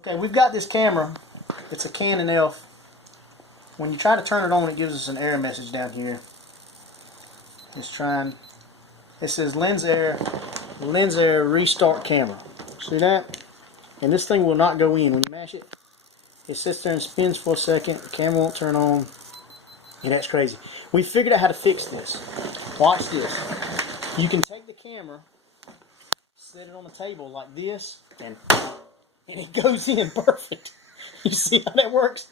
Okay, we've got this camera. It's a Canon Elph. When you try to turn it on, it gives us an error message down here. It's trying. It says lens error, restart camera. See that? And this thing will not go in. When you mash it, it sits there and spins for a second. The camera won't turn on. And that's crazy. We figured out how to fix this. Watch this. You can take the camera, set it on the table like this, and it goes in perfect. You see how that works?